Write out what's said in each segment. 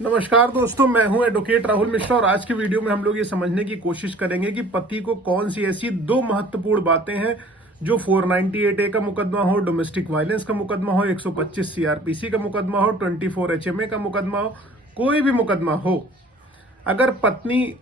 नमस्कार दोस्तों, मैं हूं एडवोकेट राहुल मिश्रा और आज की वीडियो में हम लोग ये समझने की कोशिश करेंगे कि पति को कौन सी ऐसी दो महत्वपूर्ण बातें हैं जो 498A का मुकदमा हो, डोमेस्टिक वायलेंस का मुकदमा हो, 125 सीआरपीसी का मुकदमा हो, 24 एचएमए का मुकदमा हो, कोई भी मुकदमा हो, अगर पत्नी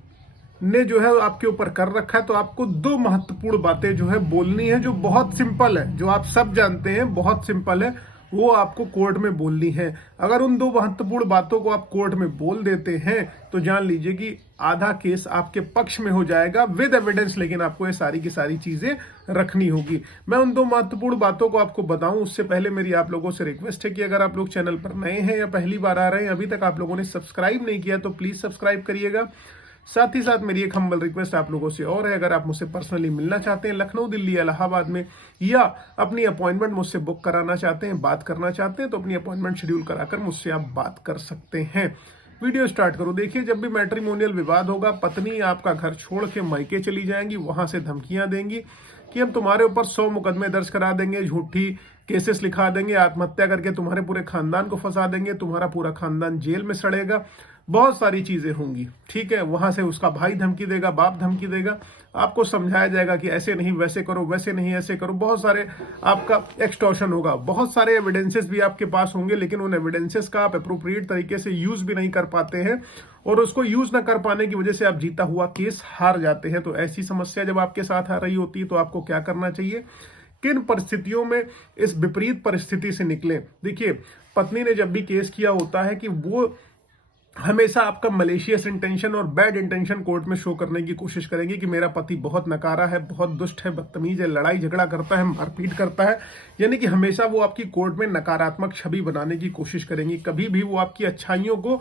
ने जो है आपके ऊपर कर रखा है तो आपको दो महत्वपूर्ण बातें जो है बोलनी है, जो बहुत सिंपल है, जो आप सब जानते हैं, बहुत सिंपल है, वो आपको कोर्ट में बोलनी है। अगर उन दो महत्वपूर्ण बातों को आप कोर्ट में बोल देते हैं तो जान लीजिए कि आधा केस आपके पक्ष में हो जाएगा विद एविडेंस, लेकिन आपको ये सारी की सारी चीजें रखनी होगी। मैं उन दो महत्वपूर्ण बातों को आपको बताऊं उससे पहले मेरी आप लोगों से रिक्वेस्ट है कि अगर आप लोग चैनल पर नए हैं या पहली बार आ रहे हैं, अभी तक आप लोगों ने सब्सक्राइब नहीं किया तो प्लीज सब्सक्राइब करिएगा। साथ ही साथ मेरी एक हम्बल रिक्वेस्ट आप लोगों से और है, अगर आप मुझसे पर्सनली मिलना चाहते हैं लखनऊ, दिल्ली, इलाहाबाद में, या अपनी अपॉइंटमेंट मुझसे बुक कराना चाहते हैं, बात करना चाहते हैं, तो अपनी अपॉइंटमेंट शेड्यूल कराकर मुझसे आप बात कर सकते हैं। वीडियो स्टार्ट करो। देखिए, जब भी मैट्रिमोनियल विवाद होगा, पत्नी आपका घर छोड़ के मायके चली जाएंगी, वहां से धमकियां देंगी कि हम तुम्हारे ऊपर 100 मुकदमे दर्ज करा देंगे, झूठी केसेस लिखा देंगे, आत्महत्या करके तुम्हारे पूरे खानदान को फंसा देंगे, तुम्हारा पूरा खानदान जेल में सड़ेगा, बहुत सारी चीजें होंगी। ठीक है, वहां से उसका भाई धमकी देगा, बाप धमकी देगा, आपको समझाया जाएगा कि ऐसे नहीं वैसे करो, वैसे नहीं ऐसे करो, बहुत सारे आपका एक्सटॉर्शन होगा, बहुत सारे एविडेंसेस भी आपके पास होंगे, लेकिन उन एविडेंसेस का आप अप्रोप्रिएट तरीके से यूज भी नहीं कर पाते हैं और उसको यूज ना कर पाने की वजह से आप जीता हुआ केस हार जाते हैं। तो ऐसी समस्या जब आपके साथ आ रही होती है तो आपको क्या करना चाहिए, किन परिस्थितियों में इस विपरीत परिस्थिति से निकले। देखिए, पत्नी ने जब भी केस किया होता है कि वो हमेशा आपका मलेशियस इंटेंशन और बैड इंटेंशन कोर्ट में शो करने की कोशिश करेंगी कि मेरा पति बहुत नकारा है, बहुत दुष्ट है, बदतमीज है, लड़ाई झगड़ा करता है, मारपीट करता है, यानी कि हमेशा वो आपकी कोर्ट में नकारात्मक छवि बनाने की कोशिश करेंगी। कभी भी वो आपकी अच्छाइयों को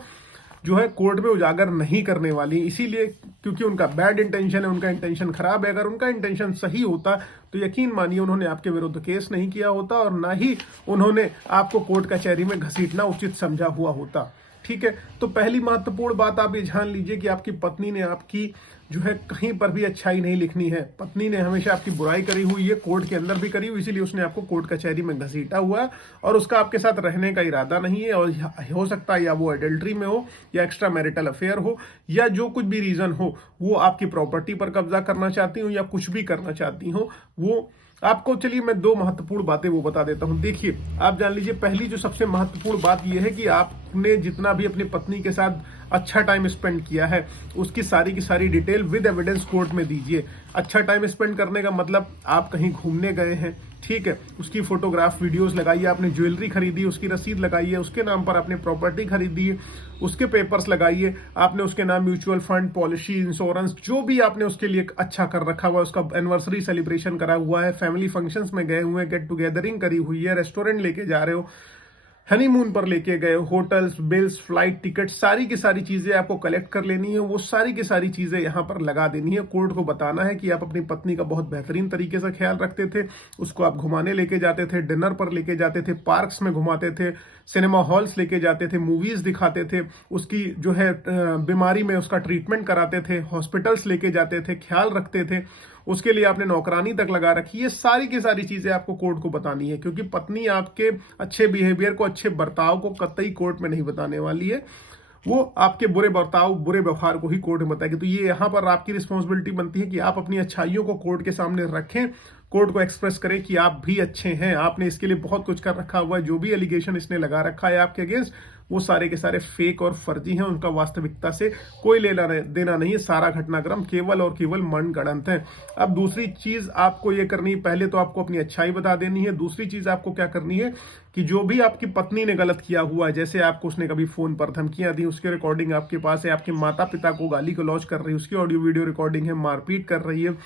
जो है कोर्ट में उजागर नहीं करने वाली, इसीलिए क्योंकि उनका बैड इंटेंशन है, उनका इंटेंशन खराब है। अगर उनका इंटेंशन सही होता तो यकीन मानिए उन्होंने आपके विरुद्ध केस नहीं किया होता और ना ही उन्होंने आपको कोर्ट कचहरी में घसीटना उचित समझा हुआ होता। ठीक है, तो पहली महत्वपूर्ण बात आप ये जान लीजिए कि आपकी पत्नी ने आपकी जो है कहीं पर भी अच्छाई नहीं लिखनी है। पत्नी ने हमेशा आपकी बुराई करी हुई है, कोर्ट के अंदर भी करी हुई, इसीलिए उसने आपको कोर्ट कचहरी में घसीटा हुआ है और उसका आपके साथ रहने का इरादा नहीं है। और हो सकता है या वो एडल्ट्री में हो, या एक्स्ट्रा मैरिटल अफेयर हो, या जो कुछ भी रीजन हो, वो आपकी प्रॉपर्टी पर कब्जा करना चाहती हो या कुछ भी करना चाहती हो वो आपको। चलिए मैं दो महत्वपूर्ण बातें वो बता देता हूं। देखिए, आप जान लीजिए, पहली जो सबसे महत्वपूर्ण बात यह है कि आपने जितना भी अपनी पत्नी के साथ अच्छा टाइम स्पेंड किया है उसकी सारी की सारी डिटेल विद एविडेंस कोर्ट में दीजिए। अच्छा टाइम स्पेंड करने का मतलब आप कहीं घूमने गए हैं, ठीक है, उसकी फोटोग्राफ वीडियोस लगाइए, आपने ज्वेलरी खरीदी उसकी रसीद लगाइए, उसके नाम पर आपने प्रॉपर्टी खरीदी है उसके पेपर्स लगाइए, आपने उसके नाम म्यूचुअल फंड, पॉलिसी, इंश्योरेंस, जो भी आपने उसके लिए अच्छा कर रखा हुआ है, उसका एनिवर्सरी सेलिब्रेशन करा हुआ है, फैमिली फंक्शंस में गए हुए हैं, गेट टुगेदरिंग करी हुई है, रेस्टोरेंट लेके जा रहे हो, हनीमून पर लेके गए, होटल्स, बिल्स, फ्लाइट टिकट, सारी की सारी चीजें आपको कलेक्ट कर लेनी है। वो सारी की सारी चीजें यहाँ पर लगा देनी है। कोर्ट को बताना है कि आप अपनी पत्नी का बहुत बेहतरीन तरीके से ख्याल रखते थे, उसको आप घुमाने लेके जाते थे, डिनर पर लेके जाते थे, पार्क्स में घुमाते थे, सिनेमा हॉल्स लेके जाते थे, मूवीज दिखाते थे, उसकी जो है बीमारी में उसका ट्रीटमेंट कराते थे, हॉस्पिटल्स लेके जाते थे, ख्याल रखते थे, उसके लिए आपने नौकरानी तक लगा रखी। ये सारी की सारी चीजें आपको कोर्ट को बतानी है, क्योंकि पत्नी आपके अच्छे बिहेवियर को, अच्छे बर्ताव को कतई कोर्ट में नहीं बताने वाली है। वो आपके बुरे बर्ताव, बुरे व्यवहार को ही कोर्ट में बताएगी। तो ये यहाँ पर आपकी रिस्पॉन्सिबिलिटी बनती है कि आप अपनी अच्छाइयों को कोर्ट के सामने रखें, कोर्ट को एक्सप्रेस करें कि आप भी अच्छे हैं, आपने इसके लिए बहुत कुछ कर रखा हुआ है, जो भी एलिगेशन इसने लगा रखा है आपके अगेंस्ट वो सारे के सारे फेक और फर्जी हैं, उनका वास्तविकता से कोई लेना देना नहीं है, सारा घटनाक्रम केवल और केवल मनगढ़ंत है। अब दूसरी चीज आपको ये करनी है, पहले तो आपको अपनी अच्छाई बता देनी है, दूसरी चीज आपको क्या करनी है कि जो भी आपकी पत्नी ने गलत किया हुआ है, जैसे आपको उसने कभी फोन पर धमकियां दी, उसकी रिकॉर्डिंग आपके पास है, आपके माता पिता को गाली गलौज कर रही है, उसकी ऑडियो वीडियो रिकॉर्डिंग है, मारपीट कर रही है,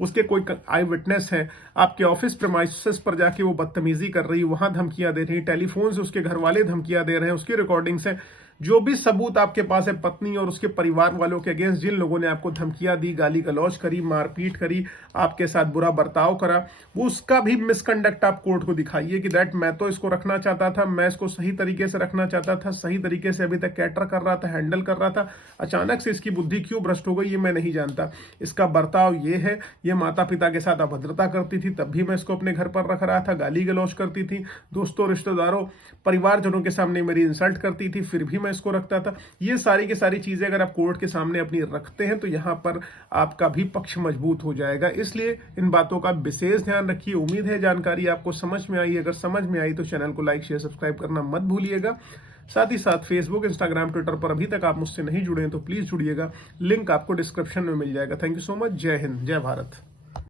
उसके कोई आई विटनेस है, आपके ऑफिस प्रेमाइसेस पर जाके वो बदतमीजी कर रही है, वहां धमकियां दे रही है, टेलीफोन से उसके घर वाले धमकियां दे रहे हैं, उसकी रिकॉर्डिंग्स है, जो भी सबूत आपके पास है पत्नी और उसके परिवार वालों के अगेंस्ट, जिन लोगों ने आपको धमकियां दी, गाली गलौज करी, मारपीट करी, आपके साथ बुरा बर्ताव करा, वो उसका भी मिसकंडक्ट आप कोर्ट को दिखाइए कि दैट मैं तो इसको रखना चाहता था, मैं इसको सही तरीके से रखना चाहता था, सही तरीके से अभी तक कैटर कर रहा था, हैंडल कर रहा था, अचानक से इसकी बुद्धि क्यों भ्रष्ट हो गई ये मैं नहीं जानता, इसका बर्ताव ये है, ये माता पिता के साथ अभद्रता करती थी तब भी मैं इसको अपने घर पर रख रहा था, गाली गलौज करती थी, दोस्तों, रिश्तेदारों, परिवारजनों के सामने मेरी इंसल्ट करती थी, फिर भी मैं मैं इसको रखता था। ये सारी की सारी चीजें अगर आप कोर्ट के सामने अपनी रखते हैं तो यहाँ पर आपका भी पक्ष मजबूत हो जाएगा। इसलिए इन बातों का विशेष ध्यान रखिए। उम्मीद है जानकारी आपको समझ में आई। अगर समझ में आई तो चैनल को लाइक, शेयर, सब्सक्राइब करना मत भूलिएगा। साथ ही साथ फेसबुक, इंस्टाग्राम, ट्विटर पर अभी तक आप मुझसे नहीं जुड़े हैं तो प्लीज जुड़िएगा। लिंक आपको डिस्क्रिप्शन में मिल जाएगा। Thank you so much. जय हिंद, जय भारत।